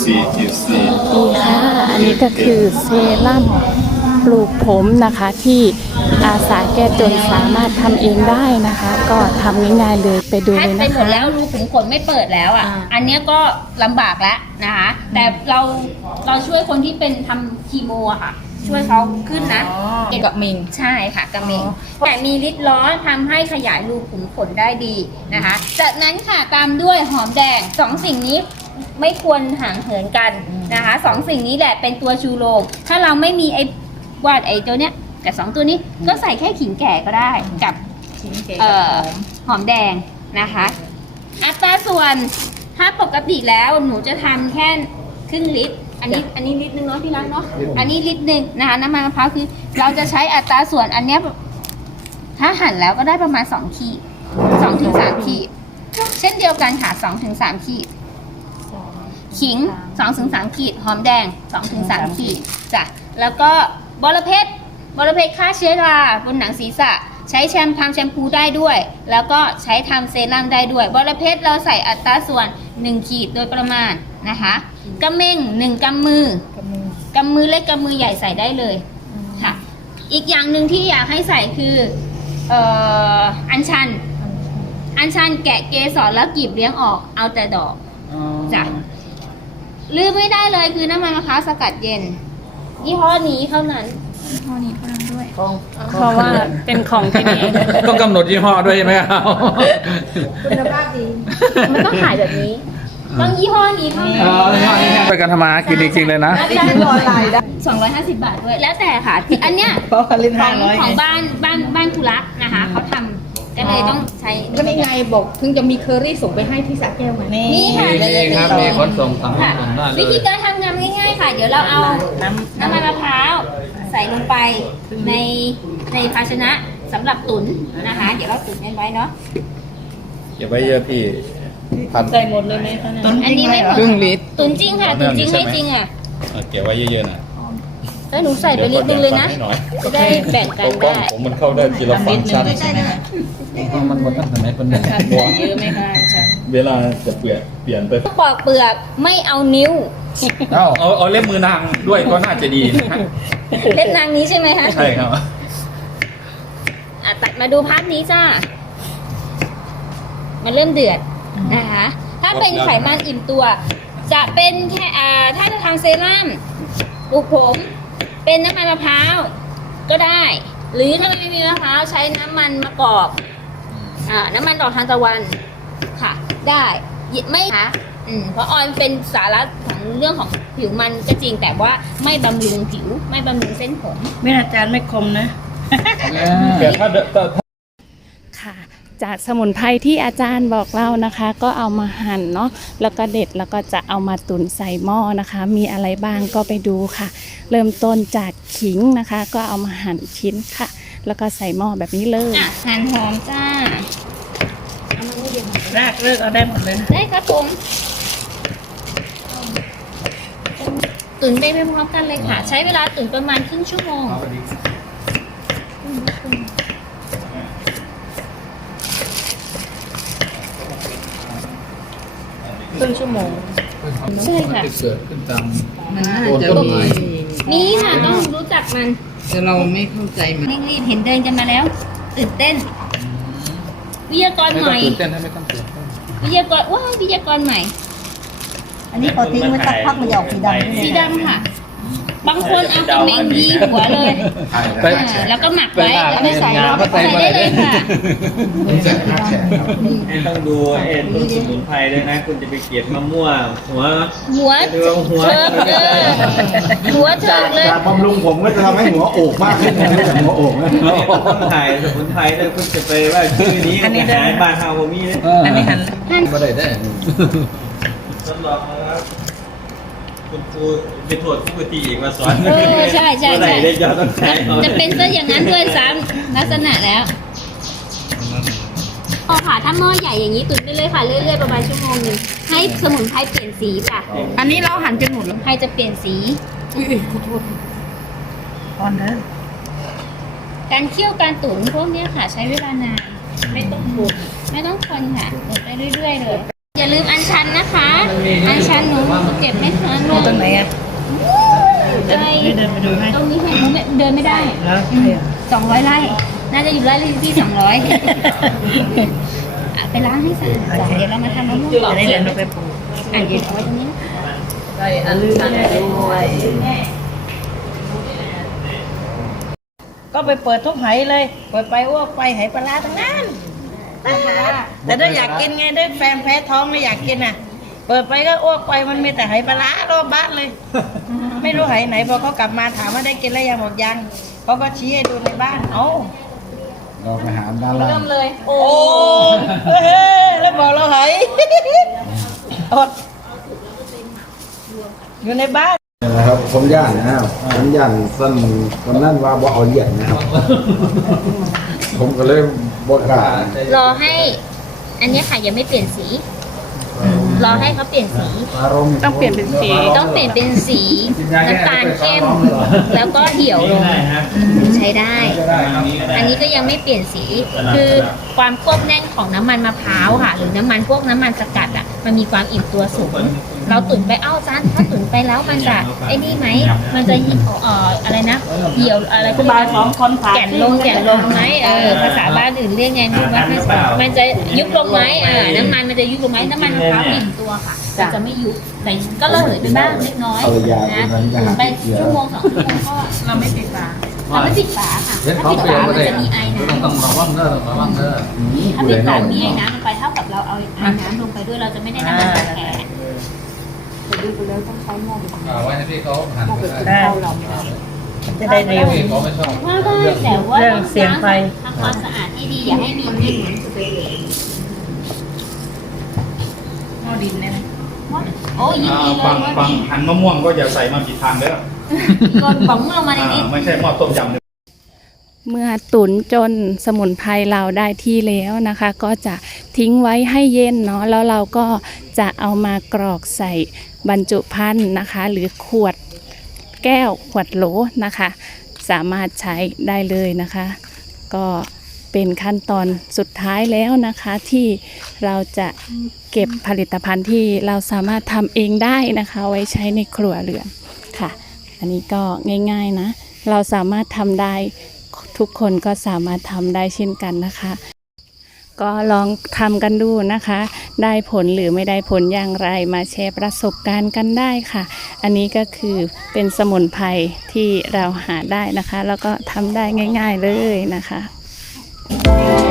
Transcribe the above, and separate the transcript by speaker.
Speaker 1: QC
Speaker 2: ดีค่ะอันนี้ก็คือเซรั่มปลูกผมนะคะที่อาสาแก้จนสามารถทำเองได้นะคะ ก็ทำง่ายๆเลยไปดูเลย
Speaker 3: ไป
Speaker 2: นะ
Speaker 3: หม
Speaker 2: คะ
Speaker 3: ดแล้วรูขุมขนไม่เปิดแล้วอ่ะ อันเนี้ยก็ลำบากแล้วนะคะ แต่เราช่วยคนที่เป็นทำคีโมอะค่ะ ช่วยเขาขึ้นนะ
Speaker 4: กับมิง
Speaker 3: ใช่ค่ะกระเมงแต่มีฤทธิ์ร้อนทำให้ขยายรูขุมขนได้ดีนะคะ จากนั้นค่ะตามด้วยหอมแดงสองสิ่งนี้ไม่ควรห่างเหินกันนะคะสองสิ่งนี้แหละเป็นตัวชูโรงถ้าเราไม่มีไอ้ตัวเนี้ยกับสองตัวนี้ก็ใส่แค่ขิงแก่ก็ได้กับ
Speaker 4: ชิ้นเก๋
Speaker 3: หอมแดงนะคะ อัตราส่วนถ้าปกติแล้วหนูจะทำแค่ครึ่งลิตรอันนี้ลิตรนึงเนาะพี่รักเนาะอันนี้ลิตรนึงนะคะน้ำมันมะพร้าวคือเราจะใช้อัตราส่วนอันเนี้ยถ้าหั่นแล้วก็ได้ประมาณ2ขีด2 ถึง 3 ขีดเช่นเดียวกันค่ะ2 ถึง 3 ขีดขิง2 ถึง 3 ขีดหอมแดง2 ถึง 3 ขีดจ้ะแล้วก็บรเพชรฆ่าเชื้อราบนหนังศีรษะใช้ทำแชมพูได้ด้วย แล้วก็ใช้ทำเซรั่มได้ด้วยบรเพชรเราใส่อัตราส่วน1ขีดโดยประมาณนะคะกำเม่ง1กำมือกำมือเล็กกำมือใหญ่ใส่ได้เลยค่ะอีกอย่างหนึ่งที่อยากให้ใส่คืออัญชันแกะเกสรแล้วกลีบเลี้ยงออกเอาแต่ดอกจ้ะลืมไม่ได้เลยคือน้ำมันมะพร้าวสกัดเย็นยี่ห้อนี้เท่านั้นยี่ห้อนี้เท่านั้นด้วย
Speaker 2: เพราะว่าเป็นของที่นี่
Speaker 1: ต้องกำหนดยี่ห้อด้วยใช่ไหมครับ
Speaker 4: คุณภาพดี
Speaker 3: มันต้องขายแบบนี้ต้องยี่ห้อนี้เท่านั้น
Speaker 1: ไปการทำมาหากินจริงๆเลยนะ
Speaker 4: ได้ออนไลน์ได้
Speaker 3: 250 บาทด้วยแล้วแต่ค่ะที่อันเนี้ย
Speaker 4: เพราะเขาเล่น
Speaker 3: ของ
Speaker 4: 500
Speaker 3: บ้านคุระนะคะเขาทำก็เลยต้องใช้
Speaker 4: ก็นี่ไงบอกถึงจะมีเคอรี่ส่งไปให้ที่สระแก้วไง
Speaker 3: นี่ค่ะ
Speaker 1: มีครับมีขนส่งทาง
Speaker 3: ค่ะ
Speaker 1: ขนส่งได้เลย
Speaker 3: วิธีการทำงานง่ายๆค่ะ เดี๋ยวเราเอาน้ำมันมะพร้าวใส่ลงไปในภาชนะสำหรับตุ๋นนะคะ เดี๋ยวเราตุ๋นกันไว้เนาะ
Speaker 1: เก็บไว้เยอะพี่พัน
Speaker 4: ใส่หมดเลยไหมคะ
Speaker 3: อันนี้ไม่หมด
Speaker 1: ครึ่งลิตร
Speaker 3: ตุ๋นจริงค่ะตุ๋นจริงให้จริงอ่ะ
Speaker 1: เก็บไว้เยอะๆนะ
Speaker 3: แล้วหนูใส่ไปลิตรนึงเลยนะ จะได้แบ่งกันได้
Speaker 1: ผมมันเข้าได้ทีละฟังก์ชัน
Speaker 4: ใช่ไหมคะ
Speaker 1: มันหมดตั้งแต่ไหนเป็นหนึ่ง
Speaker 4: เยอะไหมคะใช่
Speaker 1: เวลาจะเปลี่ยนไป
Speaker 3: ปอกเปลือกไม่เอานิ้ว
Speaker 1: เอาเล็บมือนางด้วยก็น่าจะดี
Speaker 3: เล่นนางนี้ใช่ไหมคะ
Speaker 1: ใช่ครับ
Speaker 3: ตัดมาดูภาพนี้จ้า มันเริ่มเดือดนะคะ ถ้าเป็นไขมันอิ่มตัว จะเป็นแค่ถ้าจะทำเซรั่มปลูกผม เป็นน้ำมันมะพร้าวก็ได้ หรือถ้าไม่มีมะพร้าวใช้น้ำมันมะกอกน้ำมันดอกทานตะวันค่ะ ได้ไม่ค่ะเพราะออยล์เป็นสาระของเรื่องของผิวมันก็จริงแต่ว่าไม่บำรุงผิวไม่บำรุงเส้นผม
Speaker 4: ไม่อาจารย์ไม่คมนะ
Speaker 1: แต่ถ้า
Speaker 2: ค่ะจากสมุนไพรที่อาจารย์บอกเล่านะคะ ก็เอามาหั่นเนาะแล้วก็เด็ดแล้วก็จะเอามาตุ๋นใส่หม้อนะคะ มีอะไรบ้างก็ไปดูค่ะ เริ่มต้นจากขิงนะคะ ก็เอามาหั่นชิ้นค่ะ แล้วก็ใส่หม้อแบบนี้เลย
Speaker 3: หั่นหอมจ้าร
Speaker 4: ากเลิกเอาได้หมดเลยนะ
Speaker 3: ได้ครับผมตุ๋นไปพร้อมๆกันเลยค่ะ ใช้เวลาตุ๋นประมาณครึ่งชั่วโมง
Speaker 4: ครึ่งชั่วโมง
Speaker 3: ใช่ค่ะ
Speaker 1: เกิดขึ้นตาม
Speaker 4: มันน่า
Speaker 1: โดน
Speaker 4: จะ
Speaker 1: ต้นไม้
Speaker 3: นี่ค่ะต้องรู้จักมัน
Speaker 4: แต่เราไม่เข้าใจมัน
Speaker 3: เร่งรีบเห็นเดินกันมาแล้วตื่นเต้น วิทยากร
Speaker 1: ไม่
Speaker 3: ให
Speaker 1: ต้อง
Speaker 3: ม่
Speaker 1: ตื่นเต้นนะไม่ต้องตื่นเต้น
Speaker 3: วิทยากรว้าววิทยากรใหม่
Speaker 5: อันนี้พอทิ้งไว้สักพักมันจะออกสีดำ
Speaker 3: สีดำค่ะ บางคนเอากระเมงยีหัวเลย
Speaker 1: ไป
Speaker 3: แล้วก็หมักไว้แล้วไม่ใส่ใส่ได้เลยค่ะ
Speaker 6: ต้องดูต้นสมุนไพรด้วยนะ คุณจะไปเก็บมะม่วงหัว
Speaker 3: หัวเถิกหัวเถิกเลย
Speaker 7: การบำรุงผมก็จะทำให้หัวโอกมากขึ้นนะไม่ใช่หัวโอกนะ
Speaker 6: ต้องถ่ายสมุนไพรด้วยคุณจะไปว่าชื่อนี้มันจะหายบ้านเฮาผมมีเลย
Speaker 4: อันนี้หัน
Speaker 1: ไม่ได้ได้
Speaker 6: ทดลองนะครับคุณครูไปโทษผู้ปฏิอีกมาสอน
Speaker 3: ใช่
Speaker 6: เมื่อไหร่ได้ยอดต้องใช้เอา
Speaker 3: จะเป็นซะอย่างนั้นด้วยซ้ำลักษณะแล้วพอค่ะถ้าหม้อใหญ่อย่างนี้ตุ๋นไปเลยค่ะเรื่อยๆประมาณชั่วโมงหนึ่งให้สมุนไพรเปลี่ยนสีค่ะ
Speaker 4: อันนี้เราหั่นจนหมดแล้ว
Speaker 3: ไพรจะเปลี่ยนสี
Speaker 4: ขอโทษอ่อนนะ
Speaker 3: การเคี่ยวการตุ๋นพวกเนี้ยค่ะ ใช้เวลานานไม่ต้องคนค่ะตุ๋นไปเรื่อยๆเลยอย่าลืมอัญชันนะคะ อัญชันหนูเก็บไม่ทันเลยตรงไหนอ่ะเดินไปดูให้ตรงนี้ให้หนูเดินไม่ได้200 ไร่น่าจะอยู่ไร่ที่200ไปล้างให้สะอาดเดี๋ยวเรามาทำมะม่วงต่อเดี๋ยวเราไปปลูกเดี๋ยวเอาไว้ตรงนี้นะ
Speaker 5: ก็ไปเปิดทุกไหเลย เปิดไปอ้วกไปไหปลาร้าทั้งนั้นแต่ถ้าอยากกินไงได้แฟนแพ้ท้องไม่อยากกินอ่ะ เปิดไปก็อ้วกไปมันมีแต่ไหปลาร้ารอบบ้านเลย ไม่รู้ไหไหนพอเขากลับมาถามว่าได้กินแล้วยังบอกยังเขาก็ชี้ให้ดูในบ้านเอ้า
Speaker 7: เราไปหาด้านล่าง
Speaker 3: เริ่มเลย
Speaker 5: โอ้เฮ้ยแล้วบอกเราไหอดอยู่ในบ้าน
Speaker 7: นะครับผมย่านนะครับผมย่านสั้นตอนนั้นว่าบ่เอาเหรียญนะครับ ผมก็เลยบ่กล้าร
Speaker 3: อให้ อันนี้ค่ะยังไม่เปลี่ยนสี รอให้เขาเปลี่ยนสี
Speaker 2: ต้องเปลี่ยนเป็นสี
Speaker 3: ต้องเปลี่ยนเป็นสีน้ำตาลเข้ม แล้วก็เหี่ยวลงใช้ได้ อันนี้ก็ยังไม่เปลี่ยนสี คือความควบแน่นของน้ำมันมะพร้าวค่ะ หรือน้ำมันพวกน้ำมันสกัดอ่ะ มันมีความอิ่มตัวสูง เราตุ๋นไปจานถ้าตุ๋นไปแล้วมันจะไอ้นี่ไหม มันจะอะไรนะ เหี่ยวอะไรพวกนั้นแก่นลงไหมภาษาบ้านอื่นเรียกไงไม่รู้ว่ามันจะยุบลงไหมน้ำมันมันจะยุบลงไหมน้ำมันมะพร้าวอิ่มตัวค่ะมันจะไม่ยุบแต่ก็ระเหยไปบ้างเล็กน้อยนะตุ๋นไปชั่วโมง2 ชั่วโมงก็เราไม่ปิดฝาค่ะถ้าปิดฝามันจะมีไอน้ำ
Speaker 1: ต้องระวังเด้อ
Speaker 3: ถ้าปิดฝามีไอ้น้ำลงไปเท่ากับเราเอาไอ้น้ำลงไปด้วยเราจะไม่ได้น้ำมันแข็ง
Speaker 1: ไว้ให้พี่เขาหันไปได้
Speaker 5: จะได้เร็ว
Speaker 1: พี่เขาไม่ชอบ
Speaker 3: ว่าได้แต่ว่าทำความสะอาดที่ดีอย่าให้มีกลิ่นหม้อดินเนี่ยนะโอ้ยยินดีเลย
Speaker 1: ฟังหันมะม่วงก็อย่าใส่มาผิดทางเด้อ
Speaker 3: ก่อนป๋องลงมาในนี้
Speaker 1: ไม่ใช่หม้อต้มยำ
Speaker 2: เมื่อตุ๋นจนสมุนไพรเราได้ที่แล้วนะคะ ก็จะทิ้งไว้ให้เย็นเนาะแล้วเราก็จะเอามากรอกใส่บรรจุภัณฑ์นะคะ หรือขวดแก้วขวดโหลนะคะ สามารถใช้ได้เลยนะคะ ก็เป็นขั้นตอนสุดท้ายแล้วนะคะ ที่เราจะเก็บผลิตภัณฑ์ที่เราสามารถทำเองได้นะคะ ไว้ใช้ในครัวเรือนค่ะ อันนี้ก็ง่ายๆนะเราสามารถทำได้ทุกคนก็สามารถทำได้เช่นกันนะคะ ก็ลองทำกันดูนะคะ ได้ผลหรือไม่ได้ผลอย่างไรมาแชร์ประสบการณ์กันได้ค่ะ อันนี้ก็คือเป็นสมุนไพรที่เราหาได้นะคะ แล้วก็ทำได้ง่ายๆเลยนะคะ